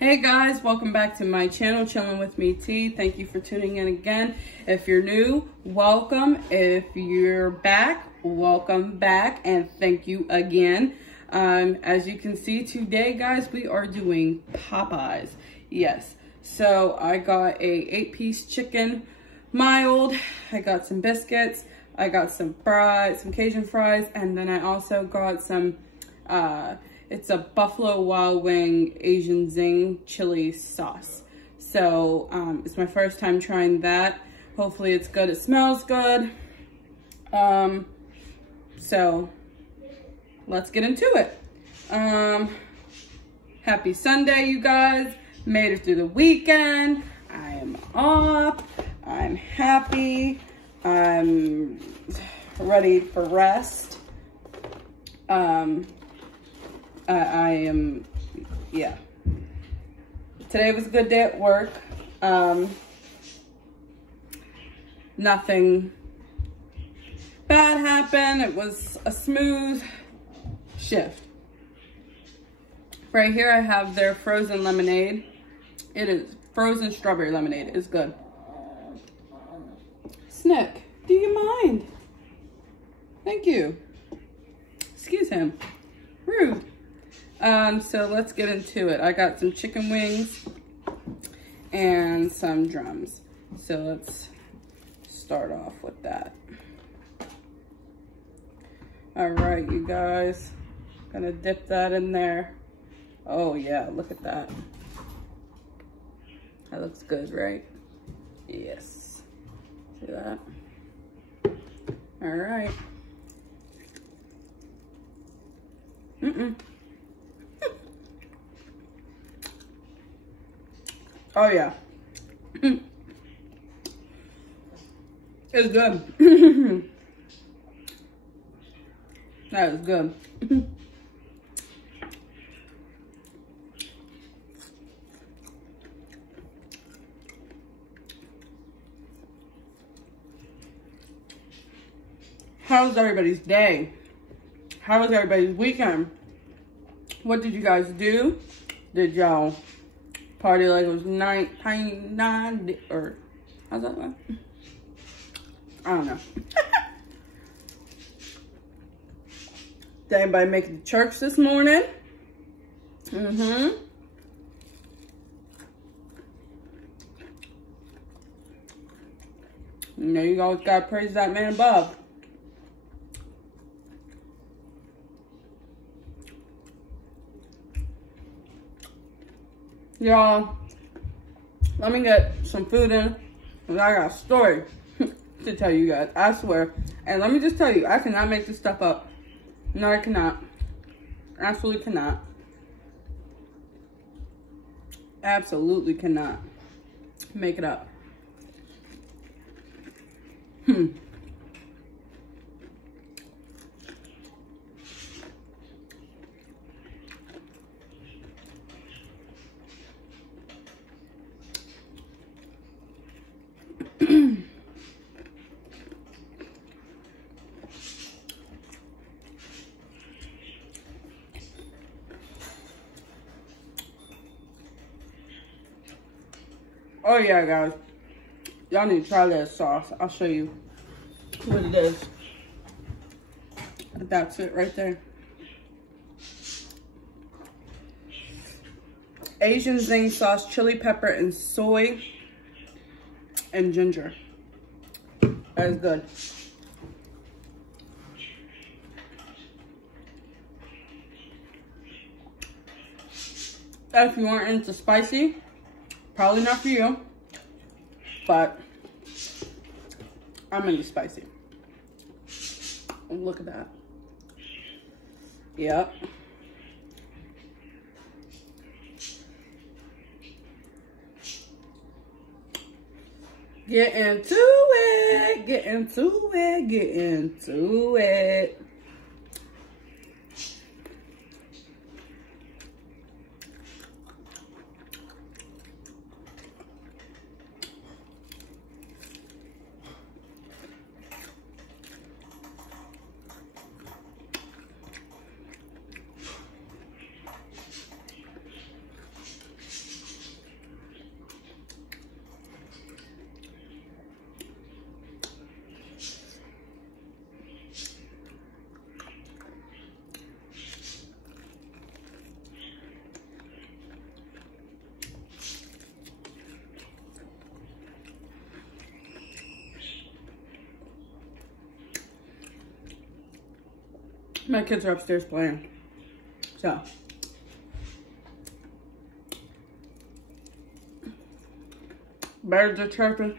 Hey guys, welcome back to my channel, Chilling with Me T. Thank you for tuning in again. If you're new, welcome. If you're back, welcome back, and thank you again. As you can see today, guys, we are doing Popeye's. Yes, so I got a 8-piece chicken mild. I got some biscuits. I got some fries, some Cajun fries, and then I also got some it's a Buffalo Wild Wing Asian Zing chili sauce. So it's my first time trying that. Hopefully it's good. It smells good. So let's get into it. Happy Sunday, you guys. Made it through the weekend. I am off. I'm happy. I'm ready for rest. I am, yeah. Today was a good day at work. Nothing bad happened. It was a smooth shift. Right here I have their frozen lemonade. It is frozen strawberry lemonade. It's good. Snick, do you mind? Thank you. Excuse him. Rude. So let's get into it. I got some chicken wings and some drums. So let's start off with that. All right, you guys. Gonna dip that in there. Oh yeah, look at that. That looks good, right? Yes. See that? All right. Oh yeah. It's good. That is good. How was everybody's day? How was everybody's weekend? What did you guys do? Did y'all party like it was 9 or how's that one? I don't know. Did anybody make it to church this morning? You know, you always gotta praise that man above. Y'all, let me get some food in, because I got a story to tell you guys, I swear. And let me just tell you, I cannot make this stuff up. No, I cannot. Absolutely cannot. Absolutely cannot make it up. Oh yeah, guys, y'all need to try this sauce. I'll show you what it is. That's it right there. Asian Zing sauce, chili pepper and soy and ginger. That is good. If you aren't into spicy, probably not for you, but I'm into spicy. Look at that. Yep. Get into it, get into it, get into it. My kids are upstairs playing. So. Birds are chirping.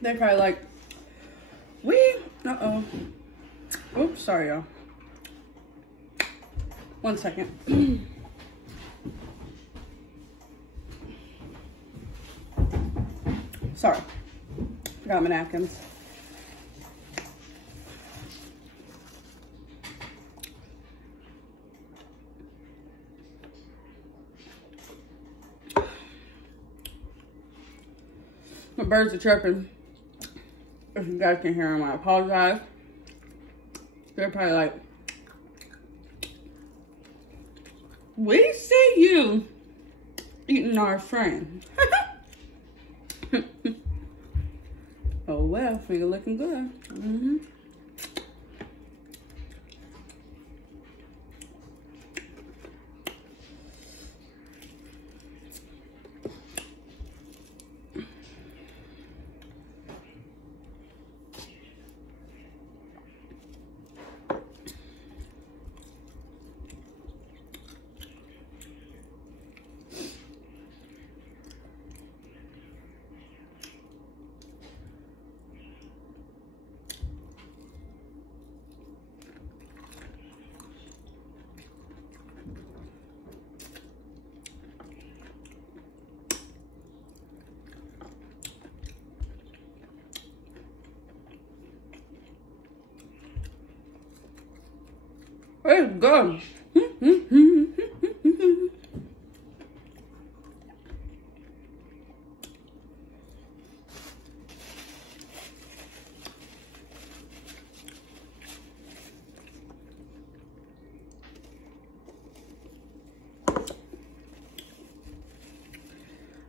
They're probably like, uh-oh. Oops, sorry, y'all. 1 second. Sorry. Got my napkins. My birds are chirping. If you guys can hear them, I apologize. They're probably like, we see you eating our friend. Oh well, finger looking good. It's good.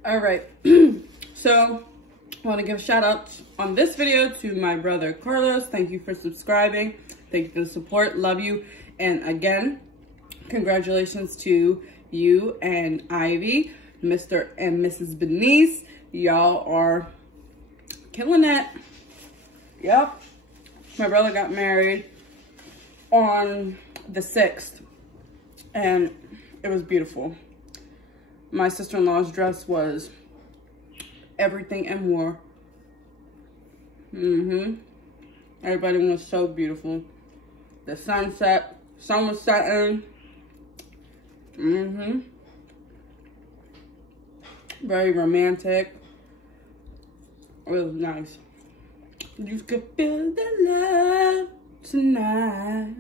All right. So I want to give a shout out on this video to my brother Carlos. Thank you for subscribing. Thank you for the support. Love you. And again, congratulations to you and Ivy, Mr. and Mrs. Benice. Y'all are killing it. Yep. My brother got married on the 6th, and it was beautiful. My sister-in-law's dress was everything and more. Everybody was so beautiful. The sunset, sun was setting. Very romantic. It was nice. You could feel the love tonight.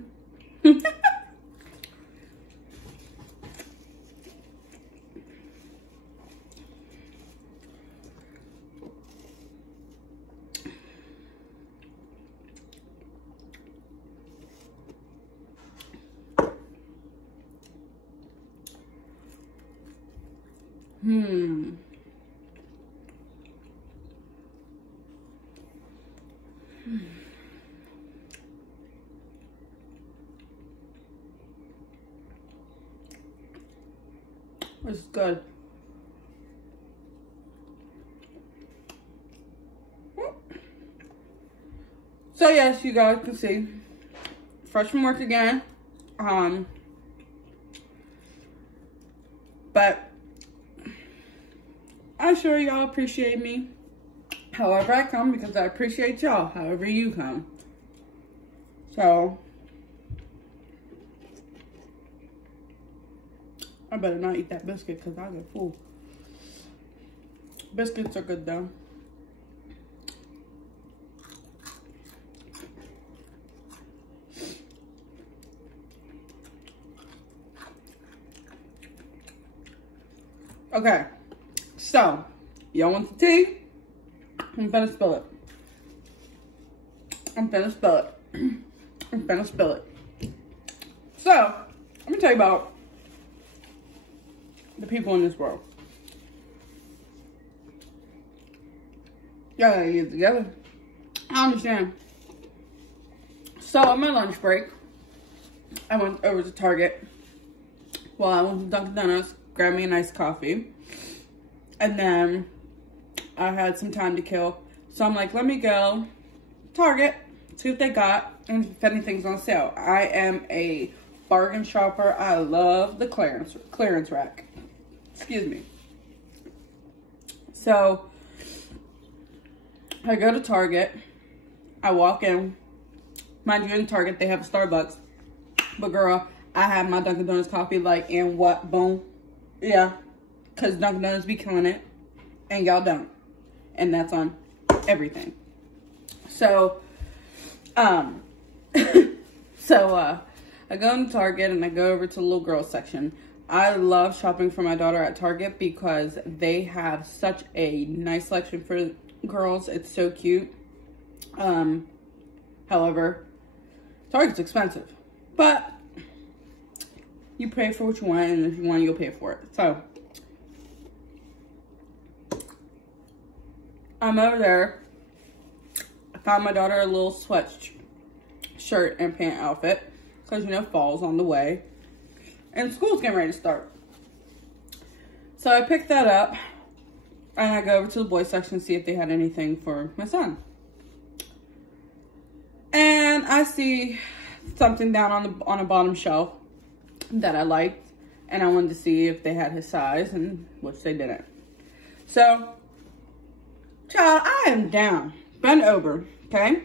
It's good. So yes, you guys can see, fresh from work again. But I'm sure y'all appreciate me however I come, because I appreciate y'all however you come. So I better not eat that biscuit because I'll get full. Biscuits are good though. Okay, so y'all want the tea? I'm gonna spill it. I'm gonna spill it. I'm gonna spill it. So, let me tell you about the people in this world. Y'all gotta get it together. I understand. So, on my lunch break, I went over to Target. Well, I went to Dunkin' Donuts, grabbed me a nice coffee. And then I had some time to kill. So I'm like, let me go Target, see what they got, and if anything's on sale. I am a bargain shopper. I love the clearance rack. Excuse me. So I go to Target. I walk in. Mind you, in Target, they have a Starbucks. But girl, I have my Dunkin' Donuts coffee like in what? Boom. Yeah. Because Dunkin' Donuts be killing it. And y'all don't. And that's on everything. So, I go into Target and I go over to the little girl section. I love shopping for my daughter at Target because they have such a nice selection for girls. It's so cute. However, Target's expensive, but you pay for what you want, and if you want, you'll pay for it. So I'm over there. I found my daughter a little sweatshirt and pant outfit because, you know, fall's on the way and school's getting ready to start. So I picked that up and I go over to the boys section to see if they had anything for my son. And I see something down on a bottom shelf that I liked, and I wanted to see if they had his size, and which they didn't. So, child, I am down, bent over, okay?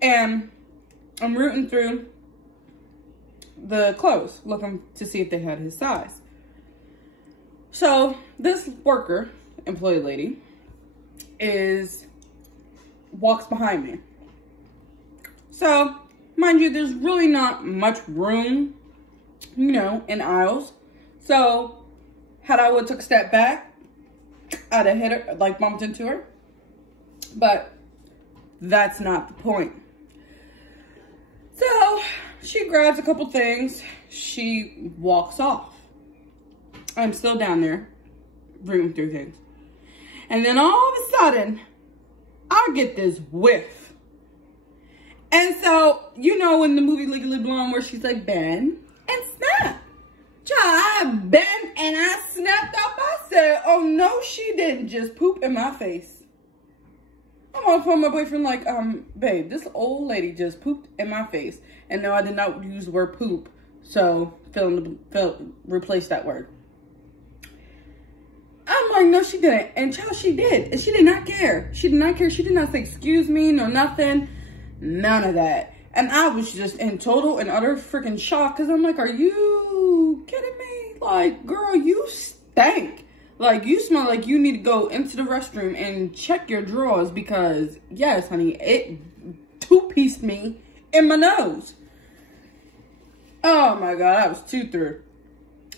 And I'm rooting through the clothes, looking to see if they had his size. So, this worker, employee lady, walks behind me. So, mind you, there's really not much room, you know, in aisles. So, had I would took a step back, I'd have hit her, like bumped into her. But that's not the point. So, she grabs a couple things. She walks off. I'm still down there, rooting through things. And then all of a sudden, I get this whiff. And so, you know, in the movie Legally Blonde where she's like, bend and snap. Child, I bent and I snapped up. I said, oh no, she didn't just poop in my face. I'm on the phone with my boyfriend like, babe, this old lady just pooped in my face. And no, I did not use the word poop. So, replace that word. I'm like, no, she didn't. And child, she did. And she did not care. She did not care. She did not say, excuse me, no nothing. None of that. And I was just in total and utter freaking shock. Because I'm like, are you kidding me? Like, girl, you stink. Like, you smell like you need to go into the restroom and check your drawers. Because, yes, honey, it two-pieced me in my nose. Oh, my God. I was too through.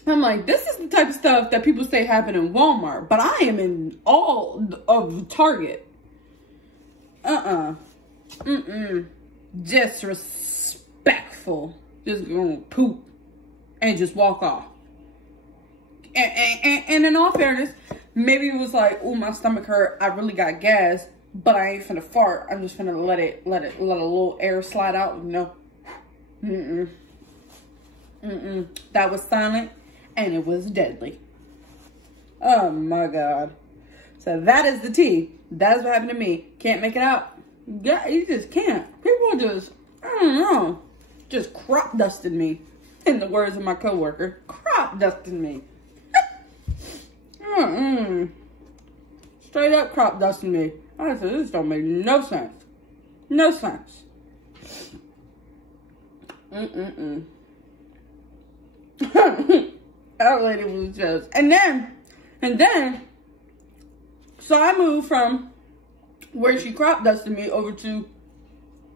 I'm like, this is the type of stuff that people say happen in Walmart. But I am in all of Target. Disrespectful. Just gonna poop and just walk off. And in all fairness, maybe it was like, oh, my stomach hurt. I really got gas, but I ain't finna fart. I'm just finna let a little air slide out. No. That was silent and it was deadly. Oh my God. So that is the tea. That's what happened to me. Can't make it out. Yeah, you just can't. People just, I don't know, just crop dusted me. In the words of my coworker, crop dusted me. Straight up crop dusted me. I said, this don't make no sense. No sense. That lady was just, and then, so I moved from where she crop dusted me over to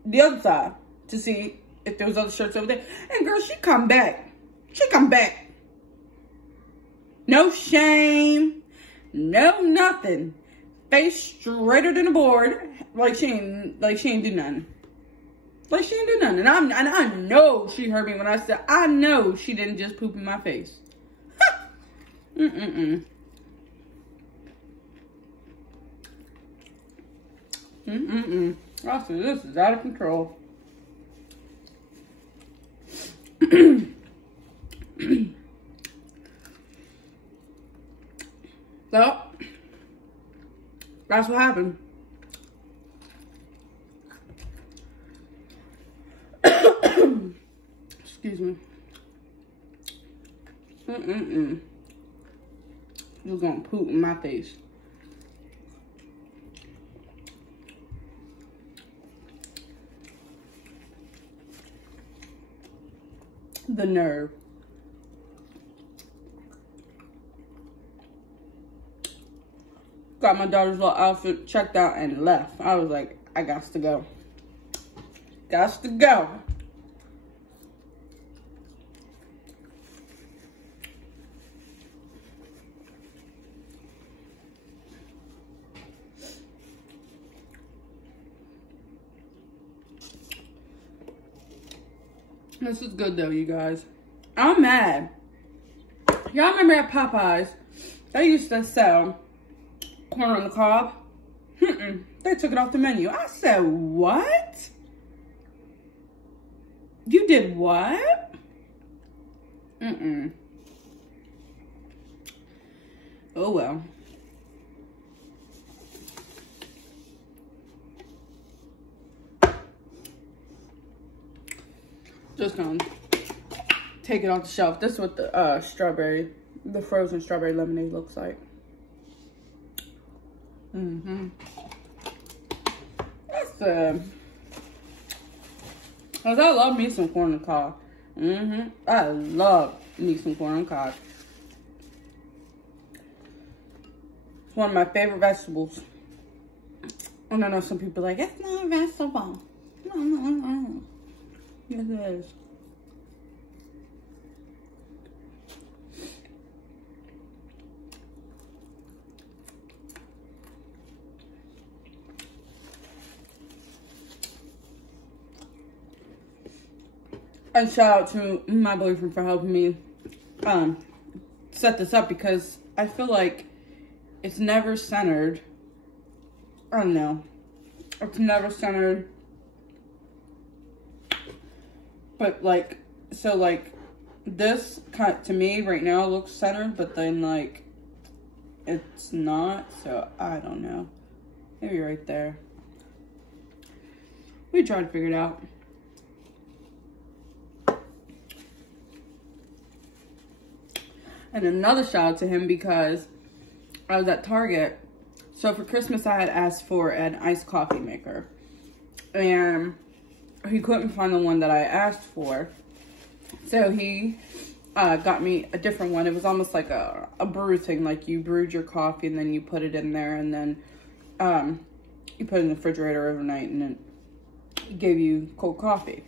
the other side to see if there was other shirts over there. And girl, she come back. She come back. No shame. No nothing. Face straighter than a board. Like she ain't do nothing. Like she ain't do nothing. And I know she heard me when I said, I know she didn't just poop in my face. I said, this is out of control. So, that's what happened. Excuse me. You're gonna poop in my face. The nerve. Got my daughter's little outfit checked out and left. I was like, I got to go. Got to go. This is good though, you guys. I'm mad. Y'all remember at Popeye's, they used to sell corn on the cob? They took it off the menu. I said, what? You did what? Oh well. Just gonna take it off the shelf. This is what the the frozen strawberry lemonade looks like. That's cause I love me some corn on the cob. I love me some corn on the cob. It's one of my favorite vegetables. And I know some people are like, it's not a vegetable. No. Yes, it is. And shout out to my boyfriend for helping me set this up, because I feel like it's never centered. I don't know. It's never centered. But like, so like this kind to me right now looks centered, but then like it's not. So I don't know. Maybe right there. We tried to figure it out. And another shout out to him, because I was at Target. So for Christmas, I had asked for an iced coffee maker. And he couldn't find the one that I asked for. So he got me a different one. It was almost like a brew thing. Like you brewed your coffee and then you put it in there. And then you put it in the refrigerator overnight. And then it gave you cold coffee.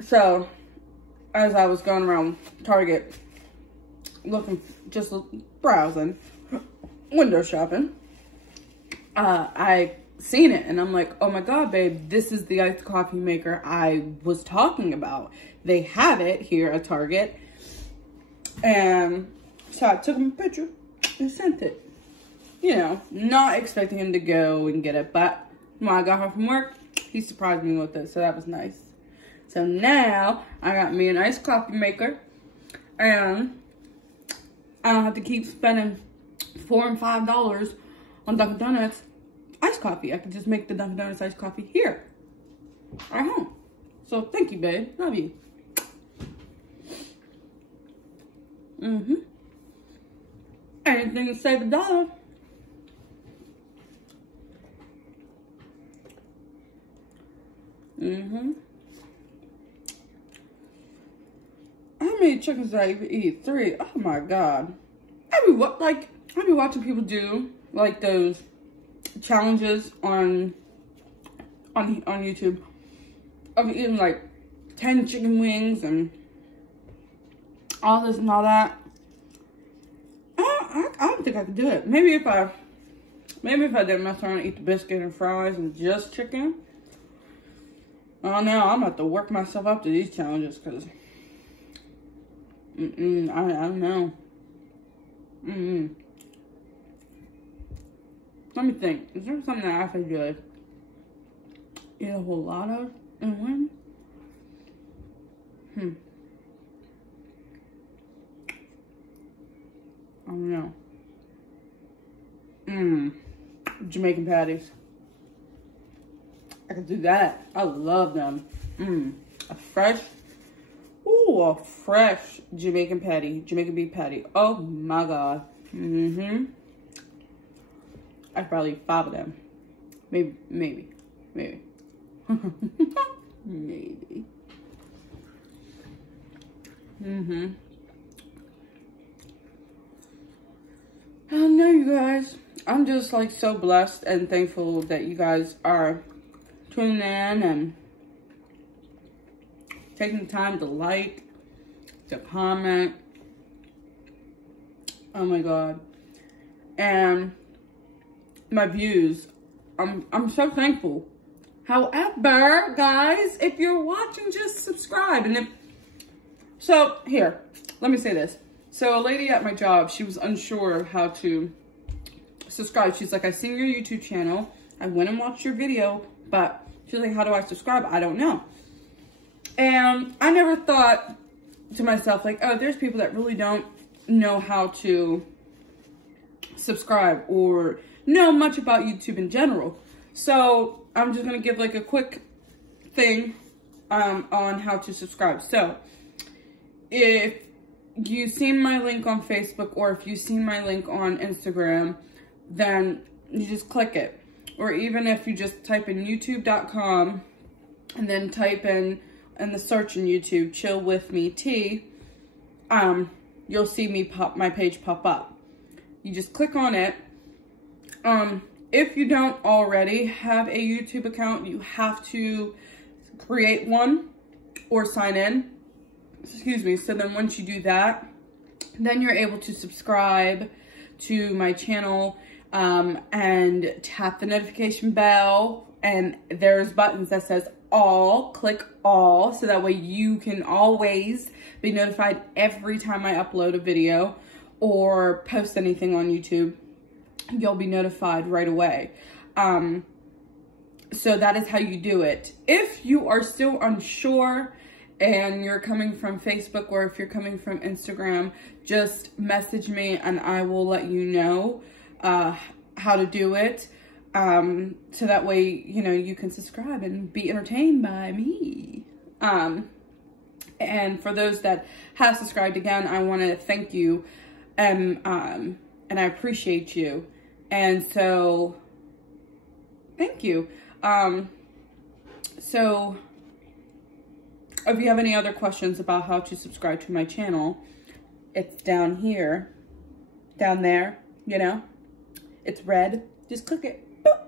So as I was going around Target, looking, just browsing, window shopping, I seen it and I'm like, oh my god, babe, this is the iced coffee maker I was talking about. They have it here at Target. And so I took him a picture and sent it. You know, not expecting him to go and get it, but when I got home from work, he surprised me with it, so that was nice. So now I got me an iced coffee maker, and I don't have to keep spending $4 and $5 on Dunkin' Donuts iced coffee. I can just make the Dunkin' Donuts iced coffee here at home. So thank you, babe. Love you. Anything to save $1. How many chickens did I even eat? 3. Oh my god. I be watching people do like those challenges on YouTube. I've eaten like 10 chicken wings and all this and all that. I don't think I could do it. Maybe if I didn't mess around and eat the biscuit and fries and just chicken. Oh, now I'm about to work myself up to these challenges, because I don't know. Let me think. Is there something that I could do? Eat a whole lot of and when? I don't know. Jamaican patties. I could do that. I love them. A fresh, ooh, a fresh Jamaican patty, Jamaican beef patty. Oh my God. I probably eat 5 of them. Maybe. Maybe. I don't know, you guys. I'm just like so blessed and thankful that you guys are tuning in and taking the time to like, to comment. Oh my God. And my views, I'm so thankful. However, guys, if you're watching, just subscribe. And so here, let me say this. So a lady at my job, she was unsure of how to subscribe. She's like, I seen your YouTube channel. I went and watched your video, but she's like, how do I subscribe? I don't know. And I never thought to myself, like, oh, there's people that really don't know how to subscribe or know much about YouTube in general. So I'm just going to give like a quick thing on how to subscribe. So if you've seen my link on Facebook or if you've seen my link on Instagram, then you just click it. Or even if you just type in youtube.com and then type in the search in YouTube, Chill With Me Tea, you'll see my page pop up. You just click on it. If you don't already have a YouTube account, you have to create one or sign in. Excuse me. So then once you do that, then you're able to subscribe to my channel and tap the notification bell. And there's buttons that says all. Click all so that way you can always be notified every time I upload a video or post anything on YouTube. You'll be notified right away. So that is how you do it. If you are still unsure and you're coming from Facebook or if you're coming from Instagram, just message me and I will let you know how to do it. So that way, you know, you can subscribe and be entertained by me. And for those that have subscribed, again, I want to thank you and I appreciate you. And so, thank you. So, if you have any other questions about how to subscribe to my channel, it's down here, down there, you know, it's red. Just click it. Boop.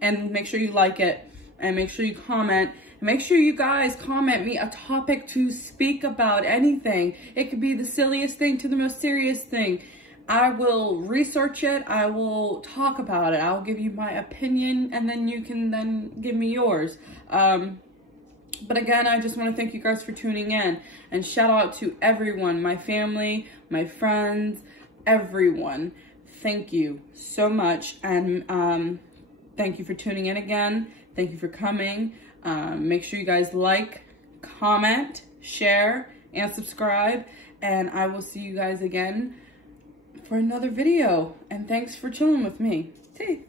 And make sure you like it and make sure you comment. And make sure you guys comment me a topic to speak about, anything. It could be the silliest thing to the most serious thing. I will research it. I will talk about it. I'll give you my opinion and then you can then give me yours. But again, I just want to thank you guys for tuning in and shout out to everyone, my family, my friends, everyone. Thank you so much. And thank you for tuning in again. Thank you for coming. Make sure you guys like, comment, share, and subscribe. And I will see you guys again for another video. And thanks for chilling with me. See.